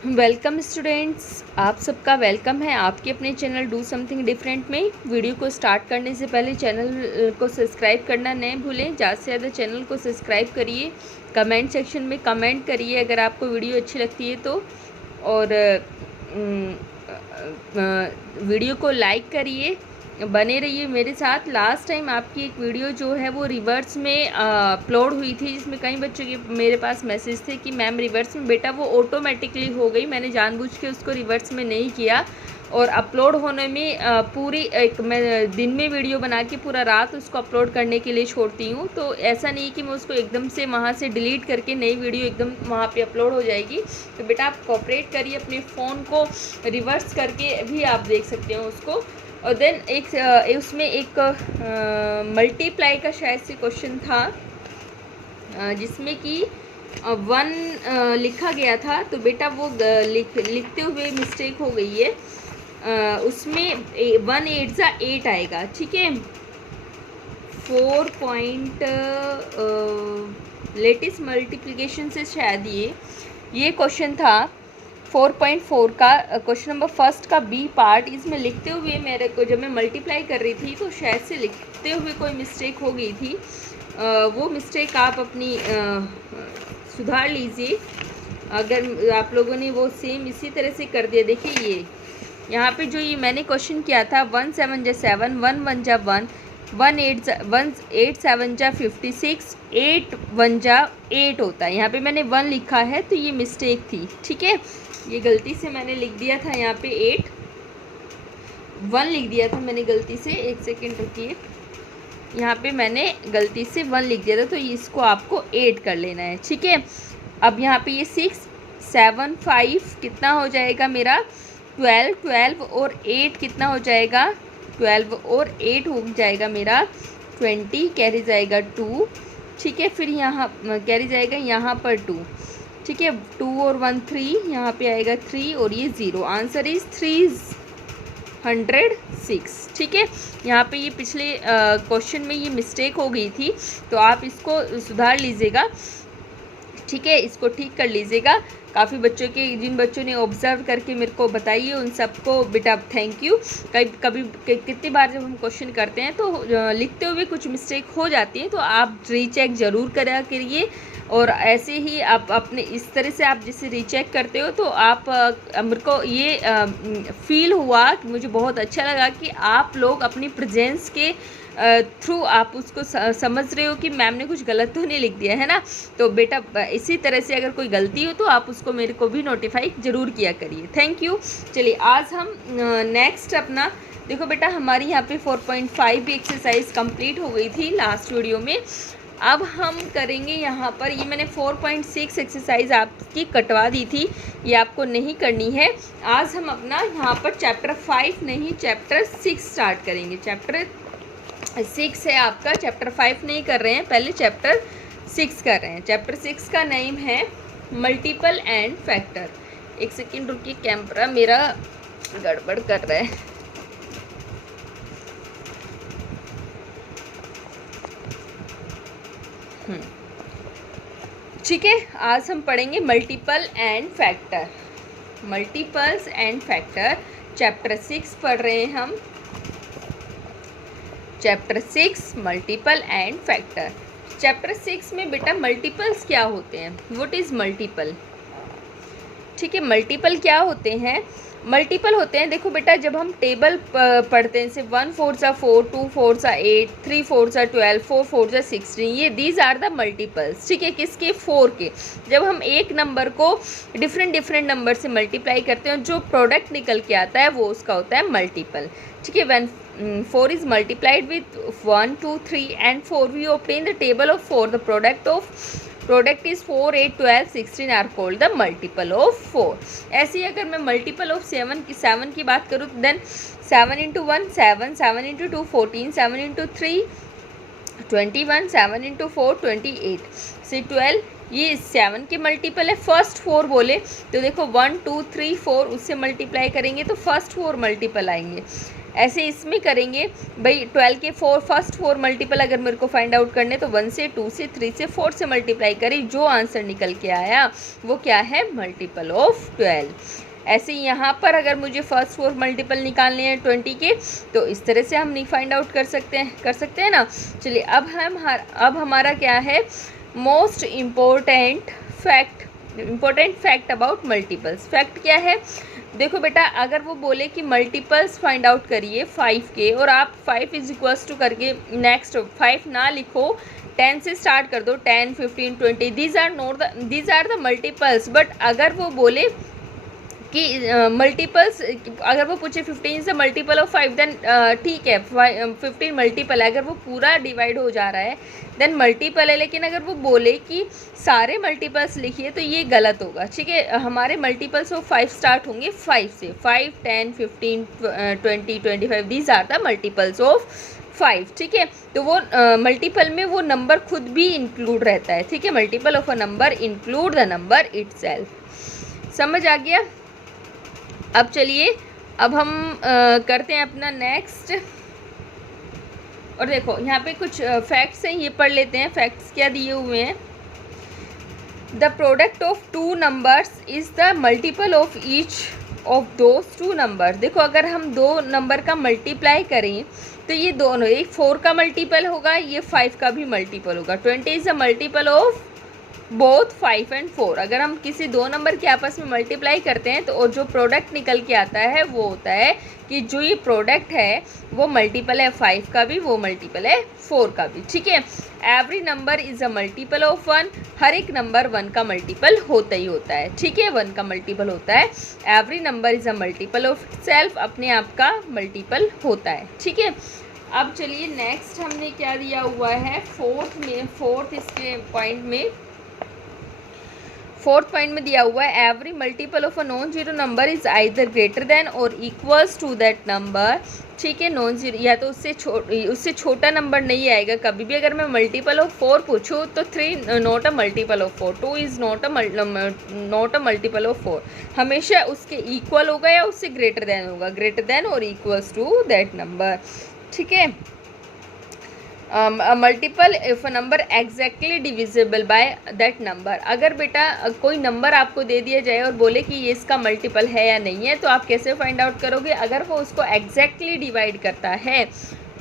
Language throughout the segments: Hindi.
वेलकम स्टूडेंट्स, आप सबका वेलकम है आपके अपने चैनल डू समथिंग डिफरेंट में। वीडियो को स्टार्ट करने से पहले चैनल को सब्सक्राइब करना न भूलें। ज़्यादा से ज़्यादा चैनल को सब्सक्राइब करिए, कमेंट सेक्शन में कमेंट करिए अगर आपको वीडियो अच्छी लगती है तो, और वीडियो को लाइक करिए, बने रहिए मेरे साथ। लास्ट टाइम आपकी एक वीडियो जो है वो रिवर्स में अपलोड हुई थी, जिसमें कई बच्चों के मेरे पास मैसेज थे कि मैम रिवर्स में, बेटा वो ऑटोमेटिकली हो गई, मैंने जानबूझ के उसको रिवर्स में नहीं किया। और अपलोड होने में पूरी एक मैं दिन में वीडियो बना के पूरा रात उसको अपलोड करने के लिए छोड़ती हूँ। तो ऐसा नहीं कि मैं उसको एकदम से वहाँ से डिलीट करके नई वीडियो एकदम वहाँ पे अपलोड हो जाएगी। तो बेटा आप कोऑपरेट करिए, अपने फ़ोन को रिवर्स करके भी आप देख सकते हो उसको। और देन एक उसमें एक मल्टीप्लाई का शायद से क्वेश्चन था, जिसमें कि 1 लिखा गया था। तो बेटा वो लिखते हुए मिस्टेक हो गई है। उसमें 1 8 जा 8 आएगा, ठीक है। 4 पॉइंट लेटेस्ट मल्टीप्लिकेशन से शायद ये क्वेश्चन था 4.4 का क्वेश्चन नंबर फर्स्ट का बी पार्ट। इसमें लिखते हुए मेरे को जब मैं मल्टीप्लाई कर रही थी तो शायद से लिखते हुए कोई मिस्टेक हो गई थी। वो मिस्टेक आप अपनी सुधार लीजिए अगर आप लोगों ने वो सेम इसी तरह से कर दिया। देखिए ये यहाँ पे जो ये मैंने क्वेश्चन किया था 1 7 जा 7, 1 1 जा 1, 1 8 7 जा 56, 8 1 जा 8 होता है। यहाँ पे मैंने 1 लिखा है तो ये मिस्टेक थी, ठीक है। ये गलती से मैंने लिख दिया था, यहाँ पे 8 1 लिख दिया था मैंने गलती से। एक सेकेंड रुकिए, यहाँ पे मैंने गलती से 1 लिख दिया था, तो इसको आपको 8 कर लेना है, ठीक है। अब यहाँ पे ये 6 7 5 कितना हो जाएगा मेरा 12, 12 और 8 कितना हो जाएगा 12 और 8 हो जाएगा मेरा 20, कैरी जाएगा 2, ठीक है। फिर यहाँ कैरी जाएगा यहाँ पर 2, ठीक है। 2 और 1 3, यहाँ पे आएगा 3 और ये 0। आंसर इज 306, ठीक है। यहाँ पे ये पिछले क्वेश्चन में ये मिस्टेक हो गई थी, तो आप इसको सुधार लीजिएगा, ठीक है। इसको ठीक कर लीजिएगा। काफ़ी बच्चों के, जिन बच्चों ने ऑब्ज़र्व करके मेरे को बताइए उन सबको बेटा थैंक यू। कभी कितनी बार जब हम क्वेश्चन करते हैं तो लिखते हुए कुछ मिस्टेक हो जाती है, तो आप रीचेक ज़रूर करा करिए। और ऐसे ही आप अपने इस तरह से आप जिसे रीचेक करते हो तो आप मेरे को ये फील हुआ कि मुझे बहुत अच्छा लगा कि आप लोग अपनी प्रेजेंस के थ्रू आप उसको समझ रहे हो कि मैम ने कुछ गलत तो नहीं लिख दिया है ना। तो बेटा इसी तरह से अगर कोई गलती हो तो आप उसको मेरे को भी नोटिफाई ज़रूर किया करिए। Thank you. चलिए आज हम नेक्स्ट अपना देखो बेटा, हमारी यहाँ पे 4.5 भी एक्सरसाइज कंप्लीट हो गई थी लास्ट वीडियो में। अब हम करेंगे यहाँ पर, ये मैंने 4.6 एक्सरसाइज आपकी कटवा दी थी, ये आपको नहीं करनी है। आज हम अपना यहाँ पर चैप्टर 5 नहीं चैप्टर 6 स्टार्ट करेंगे। चैप्टर 6 है आपका, चैप्टर 5 नहीं कर रहे हैं, पहले चैप्टर 6 कर रहे हैं। चैप्टर 6 का नेम है मल्टीपल एंड फैक्टर। एक सेकेंड रुकिए, कैमरा मेरा गड़बड़ कर रहा है। ठीक है, आज हम पढ़ेंगे multiple and factor. Multiples and factor chapter 6 पढ़ रहे हैं हम। Chapter 6 multiple and factor. Chapter 6 में बेटा मल्टीपल्स क्या होते हैं, व्हाट इज़ मल्टीपल, ठीक है। मल्टीपल क्या होते हैं, मल्टीपल होते हैं, देखो बेटा जब हम टेबल पढ़ते हैं से 1 4 जा 4, 2 4 जा 8, 3 4 जा 12, 4 4 जा 16, ये दीज आर द मल्टीपल्स, ठीक है। किसके, 4 के। जब हम एक नंबर को डिफरेंट नंबर से मल्टीप्लाई करते हैं, जो प्रोडक्ट निकल के आता है वो उसका होता है मल्टीपल, ठीक है। When 4 is multiplied with 1 2 3 and 4, we obtain the table of 4. The product is 4 8 12 16 are called the multiple of 4. ऐसे ही अगर मैं मल्टीपल ऑफ 7 की बात करूँ तो then 7 into 1 7, 7 into 2 14, 7 into 3 21, 7 into 4 28, से 12, ये 7 के मल्टीपल है। फर्स्ट 4 बोले तो देखो 1 2 3 4 उससे मल्टीप्लाई करेंगे तो फर्स्ट 4 मल्टीपल आएंगे। ऐसे इसमें करेंगे भाई 12 के फर्स्ट 4 मल्टीपल अगर मेरे को फाइंड आउट करने तो 1 से 2 से 3 से 4 से मल्टीप्लाई करी, जो आंसर निकल के आया वो क्या है, मल्टीपल ऑफ 12। ऐसे यहाँ पर अगर मुझे फर्स्ट 4 मल्टीपल निकालने हैं 20 के, तो इस तरह से हम नहीं फाइंड आउट कर सकते हैं ना। चलिए अब हमारा क्या है, most important fact about multiples. Fact क्या है, देखो बेटा, अगर वो बोले कि मल्टीपल्स फाइंड आउट करिए 5 के, और आप 5 इज इक्वल्स टू करके नेक्स्ट 5 ना लिखो, 10 से स्टार्ट कर दो, 10, 15, 20, these are the multiples. But अगर वो बोले कि मल्टीपल्स, अगर वो पूछे 15 is the multiple of 5, then ठीक है 15 मल्टीपल है, अगर वो पूरा डिवाइड हो जा रहा है देन मल्टीपल है। लेकिन अगर वो बोले कि सारे मल्टीपल्स लिखिए तो ये गलत होगा, ठीक है। हमारे मल्टीपल्स ऑफ 5 स्टार्ट होंगे 5 से, 5, 10, 15, 20, 25, these are the multiples of 5, ठीक है। तो वो मल्टीपल में वो नंबर खुद भी इंक्लूड रहता है, ठीक है। Multiple of a number include the number itself. समझ आ गया। अब चलिए, अब हम करते हैं अपना नेक्स्ट। और देखो यहाँ पे कुछ फैक्ट्स हैं, ये पढ़ लेते हैं। फैक्ट्स क्या दिए हुए हैं, the product of 2 numbers is the multiple of each of those 2 number. देखो अगर हम 2 नंबर का मल्टीप्लाई करें तो ये दोनों, एक 4 का मल्टीपल होगा, ये 5 का भी मल्टीपल होगा। 20 is the multiple of both 5 and 4। अगर हम किसी 2 नंबर के आपस में मल्टीप्लाई करते हैं तो और जो प्रोडक्ट निकल के आता है वो होता है कि जो ये प्रोडक्ट है वो मल्टीपल है 5 का भी, वो मल्टीपल है 4 का भी, ठीक है। Every number is a multiple of 1। हर एक नंबर 1 का मल्टीपल होता ही होता है, ठीक है, 1 का मल्टीपल होता है। Every number is a multiple of self, अपने आप का मल्टीपल होता है, ठीक है। अब चलिए नेक्स्ट हमने क्या दिया हुआ है, फोर्थ इसके पॉइंट में, फोर्थ पॉइंट में दिया हुआ है every multiple of a non zero number is either greater than और इक्वल्स टू दैट नंबर, ठीक है। नॉन जीरो या तो उससे छोटा नंबर नहीं आएगा कभी भी। अगर मैं मल्टीपल ऑफ 4 पूछूँ तो 3 not a multiple of 4, 2 is not a multiple of 4, हमेशा उसके इक्वल होगा या उससे ग्रेटर देन होगा, ग्रेटर देन और इक्वल्स टू दैट नंबर, ठीक है। Multiple if a number exactly divisible by that number. अगर बेटा कोई नंबर आपको दे दिया जाए और बोले कि ये इसका मल्टीपल है या नहीं है, तो आप कैसे फाइंड आउट करोगे, अगर वो उसको एग्जैक्टली डिवाइड करता है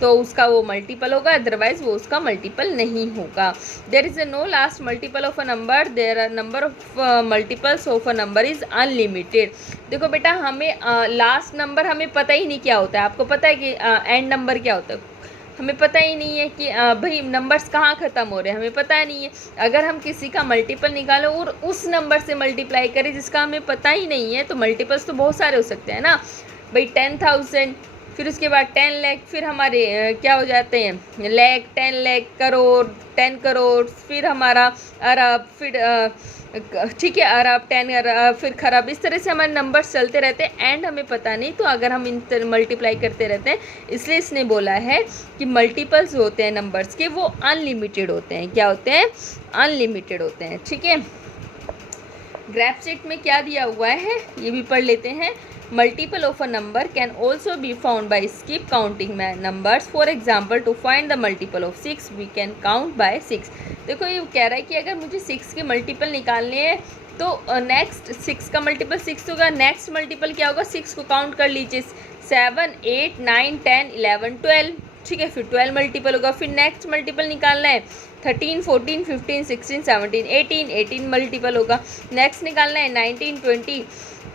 तो उसका वो मल्टीपल होगा, अदरवाइज वो उसका मल्टीपल नहीं होगा। There is no last multiple of a number, there are number of multiples of a number is unlimited. देखो बेटा, हमें लास्ट नंबर हमें पता ही नहीं क्या होता है। आपको पता है कि एंड नंबर क्या होता है, हमें पता ही नहीं है कि भाई नंबर्स कहाँ ख़त्म हो रहे हैं, हमें पता नहीं है। अगर हम किसी का मल्टीपल निकालो और उस नंबर से मल्टीप्लाई करें जिसका हमें पता ही नहीं है, तो मल्टीपल्स तो बहुत सारे हो सकते हैं ना भाई। 10,000, फिर उसके बाद 10 लाख, फिर हमारे क्या हो जाते हैं लाख, 10 लाख, करोड़, 10 करोड़, फिर हमारा अरब, फिर ठीक है अरब, 10 अरब, फिर खरब, इस तरह से हमारे नंबर्स चलते रहते हैं एंड हमें पता नहीं। तो अगर हम इन मल्टीप्लाई करते रहते हैं, इसलिए इसने बोला है कि मल्टीपल्स होते हैं नंबर्स के वो अनलिमिटेड होते हैं। क्या होते हैं, अनलिमिटेड होते हैं, ठीक है। ग्राफ शीट में क्या दिया हुआ है ये भी पढ़ लेते हैं। Multiple of a number can also be found by skip counting numbers. For example, to find the multiple of 6 we can count by 6। देखो ये कह रहा है कि अगर मुझे 6 के मल्टीपल निकालने हैं तो नेक्स्ट 6 का मल्टीपल 6 होगा, नेक्स्ट मल्टीपल क्या होगा, 6 को काउंट कर लीजिए, 7, 8, 9, 10, 11, 12, ठीक है। फिर 12 मल्टीपल होगा, फिर नेक्स्ट मल्टीपल निकालना है 13, 14, 15, 16, 17, 18 मल्टीपल होगा। नेक्स्ट निकालना है 19, 20,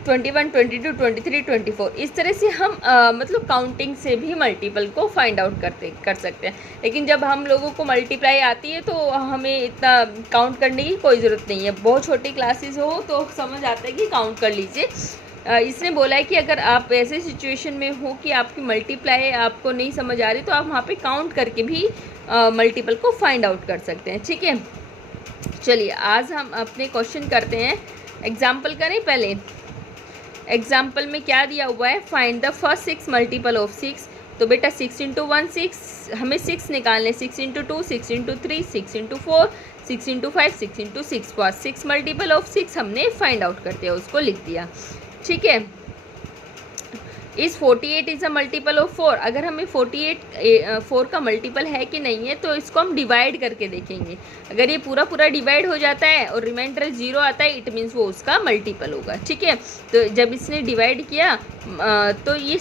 21, 22, 23, 24। इस तरह से हम मतलब काउंटिंग से भी मल्टीपल को फाइंड आउट कर सकते हैं। लेकिन जब हम लोगों को मल्टीप्लाई आती है तो हमें इतना काउंट करने की कोई ज़रूरत नहीं है। बहुत छोटी क्लासेस हो तो समझ आता है कि काउंट कर लीजिए। इसने बोला है कि अगर आप ऐसे सिचुएशन में हो कि आपकी मल्टीप्लाई आपको नहीं समझ आ रही, तो आप वहाँ पे काउंट करके भी मल्टीपल को फाइंड आउट कर सकते हैं, ठीक है। चलिए आज हम अपने क्वेश्चन करते हैं। एग्जाम्पल करें पहले। एग्जाम्पल में क्या दिया हुआ है, find the first 6 multiple of 6। तो बेटा 6 × 1 6, हमें 6 निकालने, 6 × 2 6 × 3 6 × 4 6 × 5 6 × 6 फर्स्ट 6 मल्टीपल ऑफ 6 हमने फाइंड आउट करते हैं, उसको लिख दिया, ठीक है। इस 48 इज़ अ मल्टीपल ऑफ 4। अगर हमें 48 4 का मल्टीपल है कि नहीं है तो इसको हम डिवाइड करके देखेंगे। अगर ये पूरा पूरा डिवाइड हो जाता है और रिमाइंडर 0 आता है, इट मीन्स वो उसका मल्टीपल होगा। ठीक है, तो जब इसने डिवाइड किया तो ये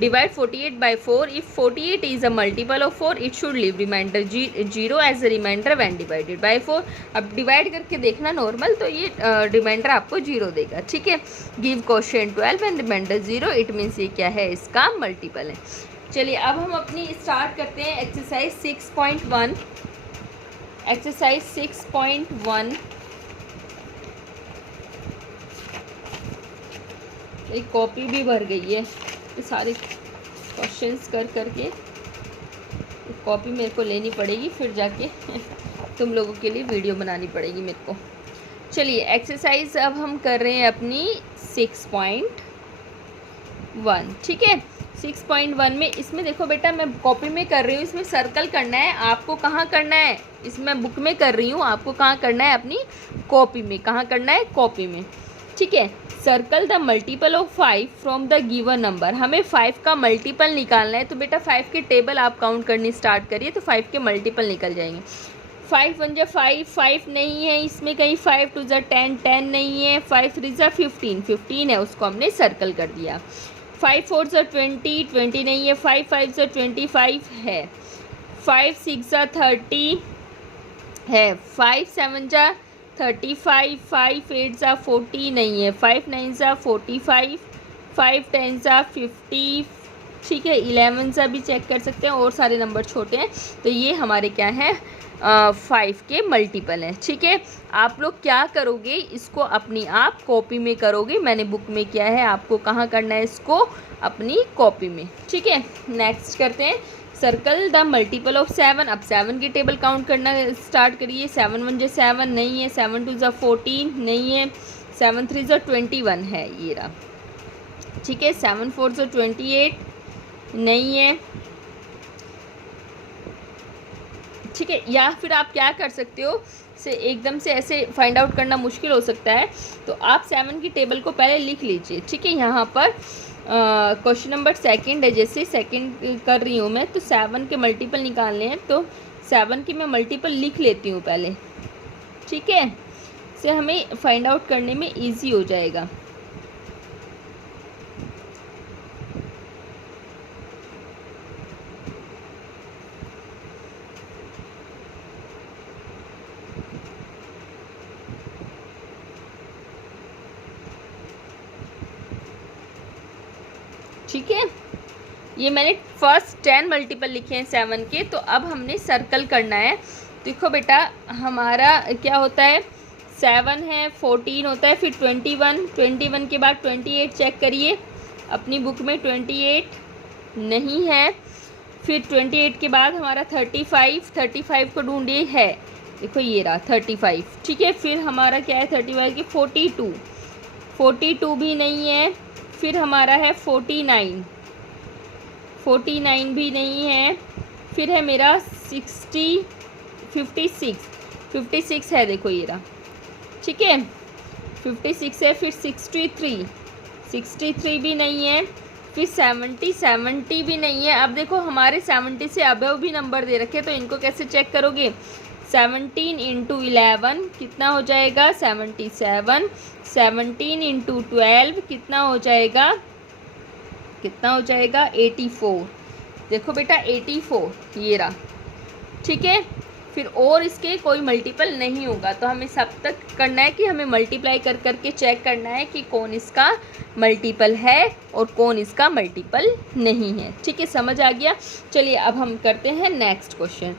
divide 48 by 4, if 48 is a multiple of 4 it should leave reminder 0 as a reminder when divided by 4। अब डिवाइड करके देखना नॉर्मल, तो ये रिमाइंडर आपको 0 देगा। ठीक है, give question 12 and reminder 0, it means ये क्या है, इसका मल्टीपल है। चलिए अब हम अपनी स्टार्ट करते हैं एक्सरसाइज 6.1। एक्सरसाइज 6.1 एक कॉपी भी भर गई है, ये सारे क्वेश्चंस कर करके कॉपी मेरे को लेनी पड़ेगी, फिर जाके तुम लोगों के लिए वीडियो बनानी पड़ेगी मेरे को। चलिए एक्सरसाइज अब हम कर रहे हैं अपनी 6.1। ठीक है, 6.1 में इसमें देखो बेटा, मैं कॉपी में कर रही हूँ, इसमें सर्कल करना है। आपको कहाँ करना है, इसमें बुक में कर रही हूँ, आपको कहाँ करना है, अपनी कॉपी में। कहाँ करना है, कॉपी में। ठीक है, circle the multiple of 5 from the given number. हमें 5 का मल्टीपल निकालना है, तो बेटा 5 के टेबल आप काउंट करनी स्टार्ट करिए, तो 5 के मल्टीपल निकल जाएंगे। 5 1 जा 5, 5 नहीं है इसमें कहीं। 5 2 जा 10, 10 नहीं है। 5 3 जा 15, 15 है, उसको हमने सर्कल कर दिया। 5 4 जा 20, 20 नहीं है। 5 5 जा 25 है। 5 6 जा 30 है। 5 7 जा 35, 5 8 जा 40 नहीं है। 5 9 जा 45, 5 10 जा 50। ठीक है, 11 जा भी चेक कर सकते हैं, और सारे नंबर छोटे हैं, तो ये हमारे क्या है, 5 के मल्टीपल हैं। ठीक है, आप लोग क्या करोगे, इसको अपनी आप कॉपी में करोगे। मैंने बुक में किया है, आपको कहाँ करना है, इसको अपनी कॉपी में। ठीक है, नेक्स्ट करते हैं, सर्कल द मल्टीपल ऑफ 7। अब 7 की टेबल काउंट करना स्टार्ट करिए। 7 1 जा 7 नहीं है। 7 2 जा 14 नहीं है। 7 3 जा 21 है, ये रहा। ठीक है, 7 4 जा 28 नहीं है। ठीक है, या फिर आप क्या कर सकते हो, से एकदम से ऐसे फाइंड आउट करना मुश्किल हो सकता है, तो आप 7 की टेबल को पहले लिख लीजिए। ठीक है, यहाँ पर क्वेश्चन नंबर 2 है, जैसे 2 कर रही हूँ मैं, तो 7 के मल्टीपल निकालने हैं, तो 7 के मैं मल्टीपल लिख लेती हूँ पहले। ठीक है, से हमें फाइंड आउट करने में ईजी हो जाएगा। ठीक है, ये मैंने फर्स्ट 10 मल्टीपल लिखे हैं 7 के, तो अब हमने सर्कल करना है। देखो बेटा, हमारा क्या होता है, 7 है, 14 होता है, फिर 21, 21 के बाद 28 चेक करिए अपनी बुक में। 28 नहीं है। फिर 28 के बाद हमारा 35, 35 को ढूंढिए, है, देखो ये रहा 35। ठीक है, फिर हमारा क्या है 35 की 42, 42 भी नहीं है। फिर हमारा है 49, 49 भी नहीं है। फिर है मेरा 60, 56, 56 है, देखो ये रहा। ठीक है, 56 है। फिर 63, 63 भी नहीं है। फिर 70, 70 भी नहीं है। अब देखो हमारे 70 से अबव भी नंबर दे रखे, तो इनको कैसे चेक करोगे, 17 इंटू 11 कितना हो जाएगा, 77। 17 इंटू 12 कितना हो जाएगा, कितना हो जाएगा, 84। देखो बेटा 84, ये रहा। ठीक है, फिर और इसके कोई मल्टीपल नहीं होगा, तो हमें सब तक करना है कि हमें मल्टीप्लाई कर करके चेक करना है कि कौन इसका मल्टीपल है और कौन इसका मल्टीपल नहीं है। ठीक है, समझ आ गया। चलिए अब हम करते हैं next question,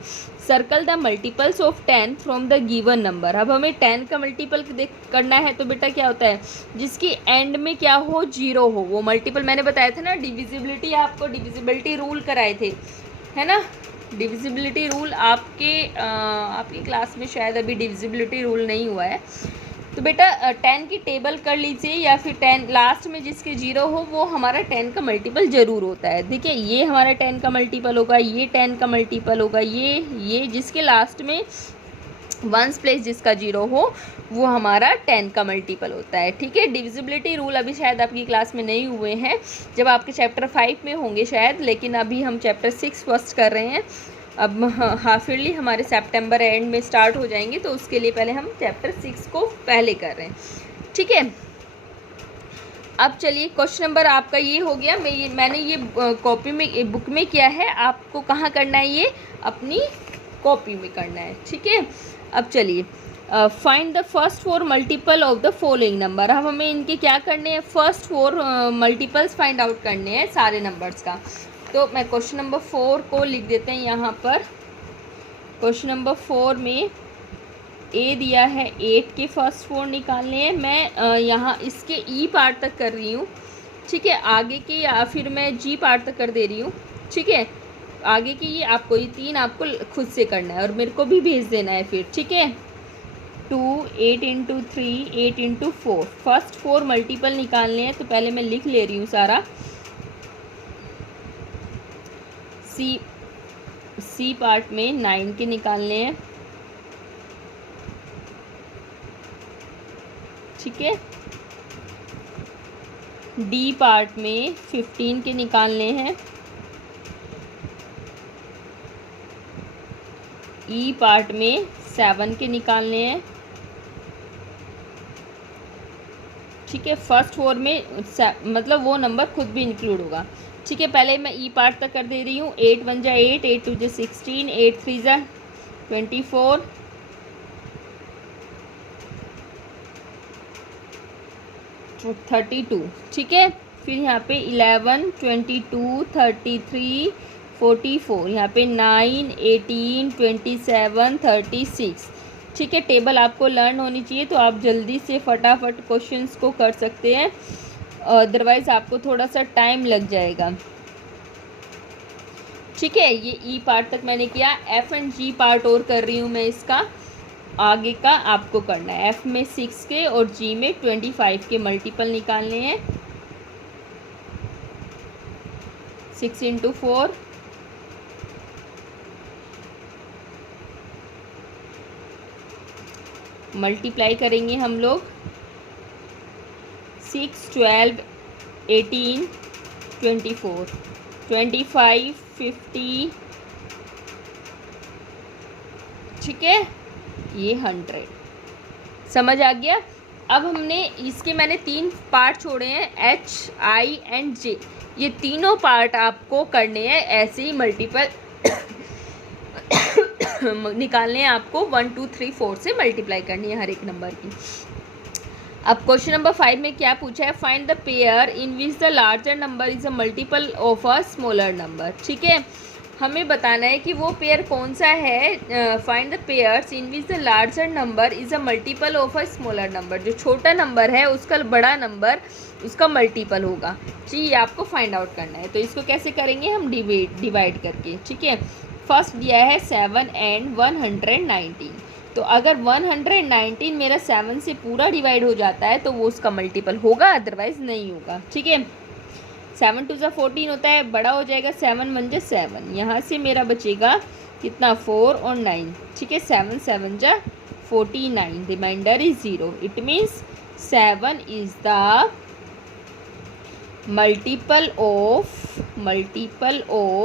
circle the multiples of 10 from the given number. अब हमें 10 का मल्टीपल करना है, तो बेटा क्या होता है, जिसकी एंड में क्या हो, 0 हो, वो मल्टीपल। मैंने बताया था ना, डिविजिबिलिटी, आपको डिविजिबिलिटी रूल कराए थे, है ना। डिविजिबिलिटी रूल आपकी क्लास में शायद अभी डिविजिबिलिटी रूल नहीं हुआ है, तो बेटा 10 की टेबल कर लीजिए, या फिर 10 लास्ट में जिसके 0 हो वो हमारा 10 का मल्टीपल ज़रूर होता है। देखिए ये हमारा 10 का मल्टीपल होगा, ये 10 का मल्टीपल होगा, ये जिसके लास्ट में वंस प्लेस जिसका 0 हो वो हमारा 10 का मल्टीपल होता है। ठीक है, डिविजिबिलिटी रूल अभी शायद आपकी क्लास में नहीं हुए हैं, जब आपके चैप्टर 5 में होंगे शायद, लेकिन अभी हम चैप्टर 6 फर्स्ट कर रहे हैं। अब हाफिली हमारे सितंबर एंड में स्टार्ट हो जाएंगे, तो उसके लिए पहले हम चैप्टर 6 को पहले कर रहे हैं। ठीक है, अब चलिए क्वेश्चन नंबर आपका ये हो गया। मैंने ये कॉपी में बुक में किया है, आपको कहाँ करना है, ये अपनी कॉपी में करना है। ठीक है, अब चलिए find the first 4 multiple of the following number. अब हमें इनके क्या करने हैं, फर्स्ट 4 मल्टीपल्स फाइंड आउट करने हैं सारे नंबर्स का। तो मैं क्वेश्चन नंबर 4 को लिख देते हैं यहाँ पर। क्वेश्चन नंबर 4 में ए दिया है 8 के फर्स्ट 4 निकालने हैं। मैं यहाँ इसके ई पार्ट तक कर रही हूँ। ठीक है, आगे के या फिर मैं जी पार्ट तक कर दे रही हूँ। ठीक है, आगे की ये आपको, ये 3 आपको खुद से करना है और मेरे को भी भेज देना है फिर। ठीक है, 2 8 × 3 8 × 4 फर्स्ट 4 मल्टीपल निकालने हैं। तो पहले मैं लिख ले रही हूँ सारा। सी पार्ट में 9 के निकालने हैं। ठीक है, डी पार्ट में 15 के निकालने हैं। ई पार्ट में 7 के निकालने हैं। ठीक है, फर्स्ट 4 में मतलब वो नंबर खुद भी इंक्लूड होगा। ठीक है, पहले मैं ई पार्ट तक कर दे रही हूँ। 8 1 जा 8, 8 2 जा 16, 8 3 जा 24, 32। ठीक है, फिर यहाँ पे 11 22 33 44, यहाँ पे 9 18 27 36। ठीक है, टेबल आपको लर्न होनी चाहिए, तो आप जल्दी से फटाफट क्वेश्चंस को कर सकते हैं, अदरवाइज़ आपको थोड़ा सा टाइम लग जाएगा। ठीक है, ये ई पार्ट तक मैंने किया। एफ एंड जी पार्ट और कर रही हूँ मैं, इसका आगे का आपको करना है। एफ में 6 के और जी में 25 के मल्टीपल निकालने हैं। 6 × 4 मल्टीप्लाई करेंगे हम लोग। 6 12 18 24 25 50। ठीक है, ये 100 समझ आ गया। अब हमने इसके मैंने 3 पार्ट छोड़े हैं, एच आई एंड जे। ये तीनों पार्ट आपको करने हैं ऐसे ही मल्टीपल निकालने हैं आपको। 1 2 3 4 से मल्टीप्लाई करनी है हर एक नंबर की। अब क्वेश्चन नंबर 5 में क्या पूछा है, find the pair in which the larger number is a multiple of a smaller number. ठीक है, हमें बताना है कि वो पेयर कौन सा है। Find the pairs in which the larger number is a multiple of a smaller number. जो छोटा नंबर है उसका बड़ा नंबर उसका मल्टीपल होगा। जी, ये आपको फाइंड आउट करना है। तो इसको कैसे करेंगे हम, डिवाइड करके। ठीक है, फर्स्ट दिया है 7 एंड 119। तो अगर 119 मेरा 7 से पूरा डिवाइड हो जाता है तो वो उसका मल्टीपल होगा, अदरवाइज नहीं होगा। ठीक है, 7 2 जा 14 होता है, बड़ा हो जाएगा 7 1 जा 7। यहाँ से मेरा बचेगा कितना, 4 और 9। ठीक है, 7 7 जा 49, reminder is 0। It means 7 is the multiple of